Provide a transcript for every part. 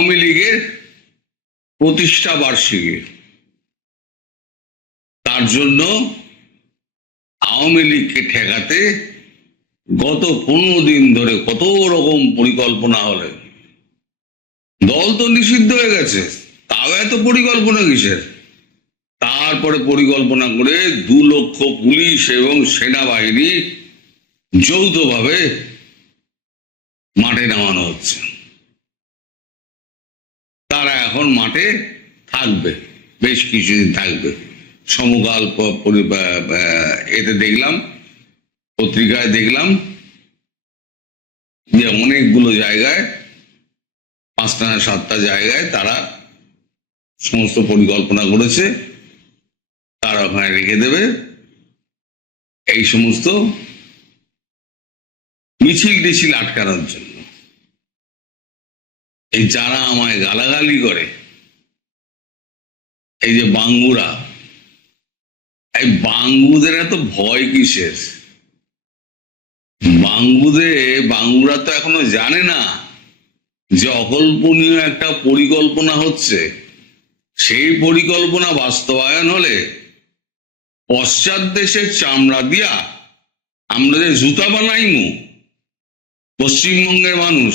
আওয়ামী লীগের প্রতিষ্ঠা বার্ষিকী, তার জন্য আওয়ামী লীগকে ঠেকাতে গত 15 দিন ধরে কত রকম পরিকল্পনা হলে, দল তো নিষিদ্ধ হয়ে গেছে, তাও এত পরিকল্পনা কিসের? তারপরে পরিকল্পনা করে 2 লক্ষ পুলিশ এবং সেনাবাহিনী যৌথভাবে মাঠে নামানো হচ্ছে। তারা এখন মাঠে থাকবে, বেশ কিছুদিন থাকবে। সমকাল এতে দেখলাম, পত্রিকায় দেখলাম যে অনেকগুলো জায়গায়, 5টা না 7টা জায়গায় তারা সমস্ত পরিকল্পনা করেছে, তারা ওখানে রেখে দেবে এই সমস্ত মিছিল টিছিল আটকানোর জন্য। এই যারা আমায় গালাগালি করে, এই যে বাঙ্গুরা, এই বাঙ্গুদের এত ভয় কিসের? বাঙ্গুরা তো এখনো জানে না যে অকল্পনীয় একটা পরিকল্পনা হচ্ছে। সেই পরিকল্পনা বাস্তবায়ন হলে পশ্চাৎ দেশের চামড়া দিয়া আমরা যে জুতা বানাইমু, পশ্চিমবঙ্গের মানুষ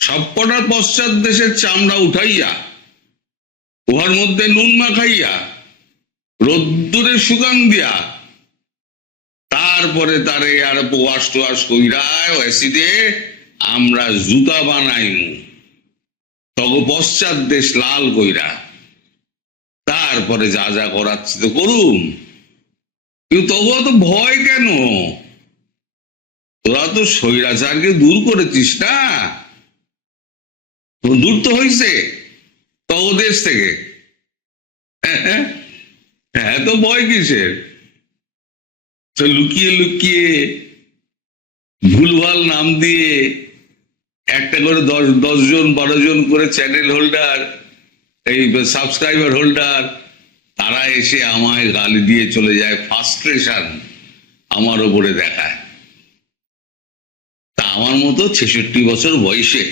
সবকটা পশ্চাৎ দেশের চামড়া উঠাইয়া উহার মধ্যে নুন মাখাইয়া রোদ্দুরে শুকান দিয়া তারপরে তারে আর ওয়াশ টোয়াশ কইরা অ্যাসিডে আমরা জুতা বানাইমু, তবে পশ্চাৎ দেশ লাল কইরা, তারপরে যা যা করাচ্ছি তো করুন। কিন্তু তবু তো ভয় কেন? তোরা তো স্বৈরাচারকে দূর করেছিস না? দূর তো হয়েছে তব দেশ থেকে। হ্যাঁ, তো ভয় কিসের? তো লুকিয়ে লুকিয়ে ভুলভাল নাম দিয়ে একটা করে 10 জন 12 জন করে চ্যানেল হোল্ডার, এই সাবস্ক্রাইবার হোল্ডার, তারা এসে আমায় গালি দিয়ে চলে যায়, ফ্রাস্ট্রেশন আমার ওপরে দেখায়। তা আমার মতো 66 বছর বয়সে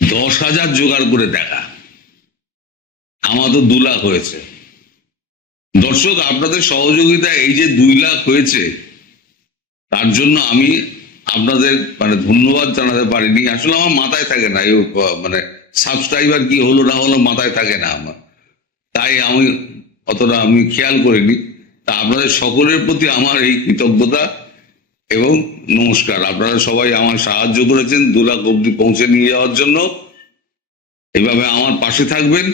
10,000 জোগাড় করে দেখা, আমার তো 2 লাখ হয়েছে। দর্শক, আপনাদের সহযোগিতা এই যে 2 লাখ হয়েছে, তার জন্য আমি আপনাদের ধন্যবাদ জানাতে পারিনি। আসলে আমার মাথায় থাকে না, সাবস্ক্রাইবার কি হলো না হলো মাথায় থাকে না আমার, তাই আমি অতটা খেয়াল করিনি। তা আপনাদের সকলের প্রতি আমার এই কৃতজ্ঞতা এবং নমস্কার। আপনারা সবাই আমার সাহায্য করেছেন 2 লাখ অব্দি পৌঁছে নিয়ে যাওয়ার জন্য। এইভাবে আমার পাশে থাকবেন।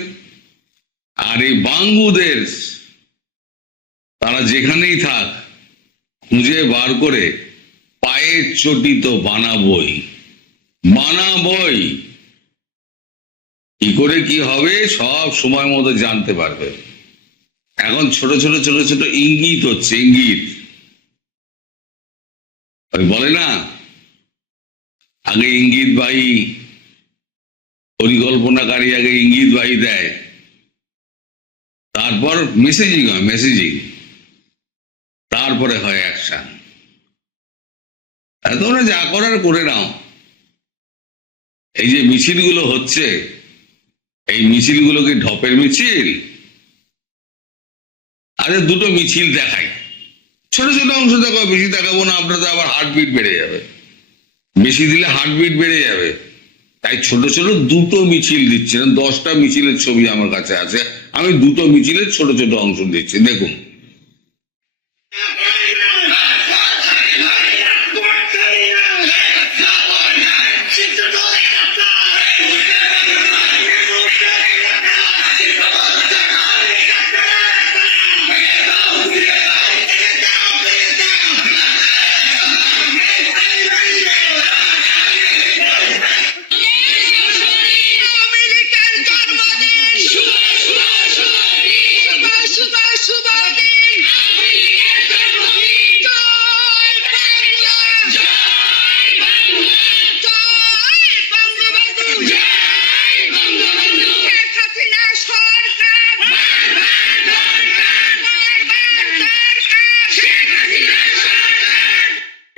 আর এই বাঙ্গুদের, তারা যেখানেই থাক, খুঁজে বার করে পায়ের চটি তো বানাবই। কি করে কি হবে সব সময় মতো জানতে পারবে। এখন ছোট ছোট ছোট ছোট ইঙ্গিত হচ্ছে, ইঙ্গিত। বলে না, আগে ইঙ্গিত বাই, পরিকল্পনাকারী আগে ইঙ্গিত বাই দেয়, তারপর মেসেজিং হয়, মেসেজিং, তারপরে হয় অ্যাকশন। তোমরা যা করার করে নাও। এই যে মিছিলগুলো হচ্ছে, এই মিছিলগুলো কি ঢপের মিছিল? আরে 2টো মিছিল দেখাই, ছোট ছোট অংশ দেখাবো, বেশি দেখাবো না, আপনাদের আবার হার্টবিট বেড়ে যাবে। বেশি দিলে হার্টবিট বেড়ে যাবে, তাই ছোট ছোট 2টো মিছিল দিচ্ছি। 10টা মিছিলের ছবি আমার কাছে আছে, আমি 2টো মিছিলের ছোট ছোট অংশ দিচ্ছি, দেখুন।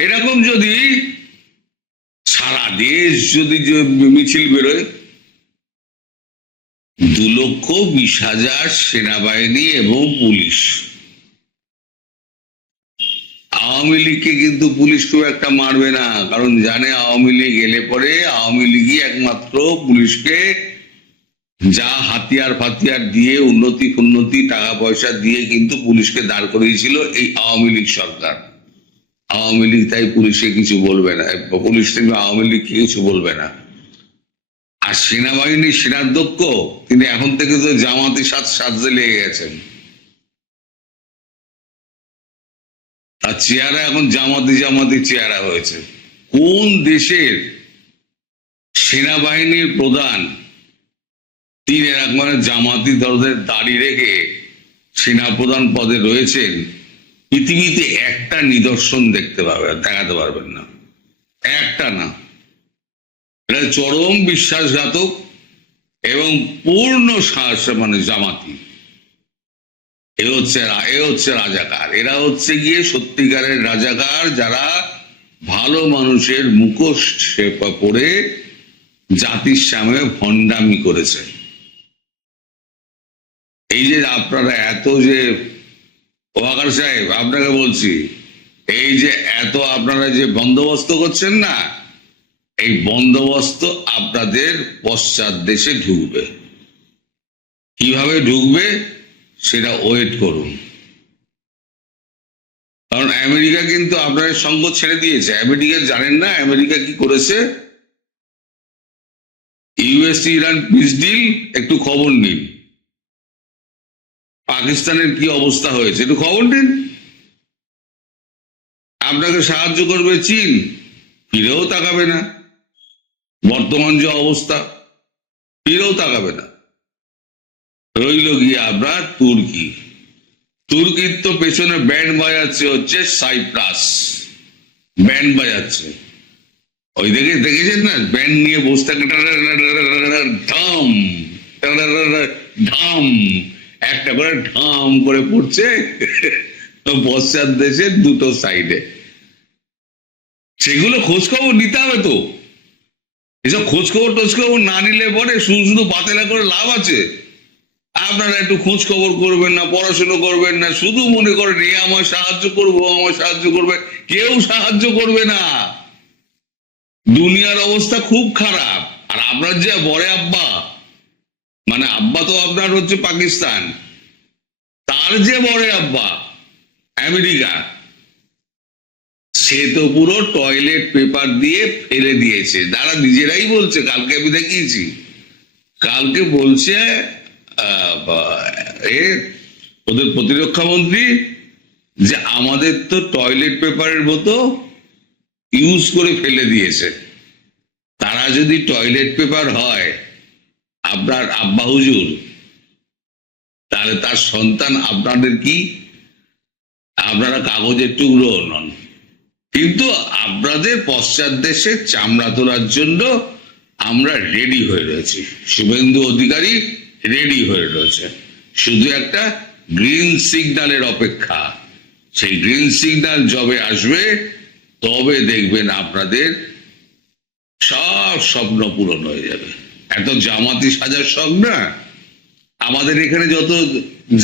এরকম যদি সারা দেশ যদি মিছিল বেরোয়, 2,20,000 সেনাবাহিনী এবং পুলিশ। আওয়ামী লীগকে কিন্তু পুলিশ খুব একটা মারবে না, কারণ জানে আওয়ামী লীগ এলে পরে আওয়ামী লীগই একমাত্র পুলিশকে যা হাতিয়ার ফাতিয়ার দিয়ে উন্নতি টাকা পয়সা দিয়ে কিন্তু পুলিশকে দাঁড় করিয়েছিল এই আওয়ামী লীগ সরকার। আওয়ামী লীগ তাই পুলিশকে কিছু বলবে না, পুলিশ থেকে আওয়ামী লীগকে কিছু বলবে না। আর সেনাবাহিনীর সেনাধ্যক্ষ তিনি এখন থেকে তো জামাতি সাজতে লেগে গেছেন, তার চেহারা এখন জামাতি চেহারা হয়েছে। কোন দেশের সেনাবাহিনীর প্রধান তিনি এরকম জামাতি দলদের দাড়ি রেখে সেনাপ্রধান পদে রয়েছেন? পৃথিবীতে একটা নিদর্শন দেখাতে পারবেন না, একটা না। এটা চরম বিশ্বাসঘাতক এবং পূর্ণ জামাতি। এ হচ্ছে রাজাকার। এরা হচ্ছে গিয়ে সত্যিকারের রাজাকার, যারা ভালো মানুষের মুখোশ পরে জাতির সামনে ভণ্ডামি করেছে। এই যে আপনারা এত যে ওয়াকার সাহেব, আপনাকে বলছি, এই যে এত আপনারা যে বন্দোবস্ত করছেন না, এই বন্দোবস্ত আপনাদের পশ্চাৎ দেশে ঢুকবে। কিভাবে ঢুকবে সেটা ওয়েট করুন, কারণ আমেরিকা কিন্তু আপনাদের সঙ্গ ছেড়ে দিয়েছে। আমেরিকা জানেন না আমেরিকা কি করেছে? ইউএস ইরান পিস ডিল একটু খবর নিন, পাকিস্তানের কি অবস্থা হয়েছে একটু খবর নিন। আপনাকে সাহায্য করবে চীন, ফিরেও তাকাবে না। বর্তমান যে অবস্থা, ফিরেও তাকাবে না। রইল গিয়ে আপনার তুর্কির তো পেছনে ব্যান্ড বাজাচ্ছে হচ্ছে সাইপ্রাস, ব্যান্ড বাজাচ্ছে। ওই দেখেছেন না, ব্যান্ড নিয়ে বসে থাকে, ঢাম ঢাম একটা করে ঢাম করে পড়ছে পশ্চাৎ দেশের দুটো সাইডে। সেগুলো খোঁজ খবর নিতে হবে তো। এসব খোঁজ খবর না নিলে পরে শুধু বাতেলা করে লাভ আছে? আপনারা একটু খোঁজ খবর করবেন না, পড়াশোনা করবেন না, শুধু মনে করেন এ আমার সাহায্য করবে। কেউ সাহায্য করবে না। দুনিয়ার অবস্থা খুব খারাপ। আর আপনার যে বড় আব্বা, মানে আব্বা তো আপনার হচ্ছে পাকিস্তান, তার যে বড় আব্বা আমেরিকা, সে তো পুরো টয়লেট পেপার দিয়ে ফেলে দিয়েছে। তারা নিজেরাই বলছে, কালকে আমি দেখিয়েছি, কালকে বলছে ওদের প্রতিরক্ষা মন্ত্রী যে আমাদের তো টয়লেট পেপারের মতো ইউজ করে ফেলে দিয়েছে। তারা যদি টয়লেট পেপার হয় আপনার আব্বা হুজুর, তাহলে তার সন্তান আপনাদের কি? আপনারা কাগজের টুকরো নন। কিন্তু আপনাদের পশ্চাৎ দেশে চামড়া তোলার জন্য আমরা রেডি হয়ে রয়েছি। শুভেন্দু অধিকারী রেডি হয়ে রয়েছে, শুধু একটা গ্রিন সিগন্যালের অপেক্ষা। সেই গ্রিন সিগন্যাল যবে আসবে তবে দেখবেন আপনাদের সব স্বপ্ন পূরণ হয়ে যাবে। এত জামাতি সাজার শখ না, আমাদের এখানে যত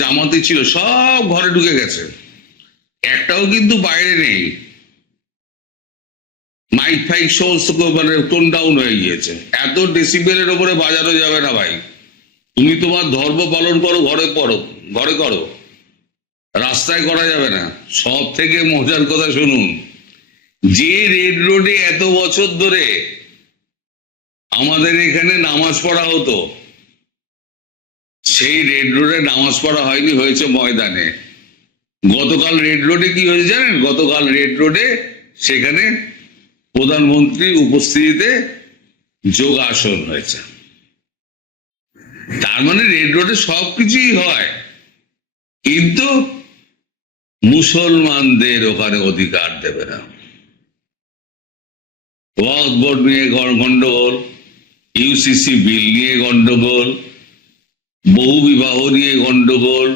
জামাতি ছিল সব ঘরে ঢুকে গেছে, একটাও কিন্তু বাইরে নেই। মাইক ফাইক মানে টোন ডাউন হয়ে গিয়েছে। এত ডেসিবেলের উপরে বাজানো যাবে না ভাই। তুমি তোমার ধর্ম পালন করো, ঘরে করো, রাস্তায় করা যাবে না। সব থেকে মজার কথা শুনুন, যে রেড রোডে এত বছর ধরে আমাদের এখানে নামাজ পড়া হতো, সেই রেড রোডে নামাজ পড়া হয়নি, হয়েছে ময়দানে। গতকাল রেড রোডে কি হয়েছে জানেন? গতকাল রেড রোডে সেখানে প্রধানমন্ত্রীর উপস্থিতিতে যোগাসন হয়েছে। তার মানে রেড রোডে সবকিছুই হয়, কিন্তু মুসলমানদের ওখানে অধিকার দেবে না। ওয়াকফ বোর্ড নিয়ে গন্ডগোল, ইউসিসি বিল নিয়ে গন্ডগোল, বহু বিবাহ নিয়ে গন্ডগোল,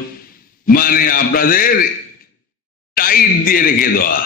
মানে আপনাদের টাইট দিয়ে রেখে দেওয়া।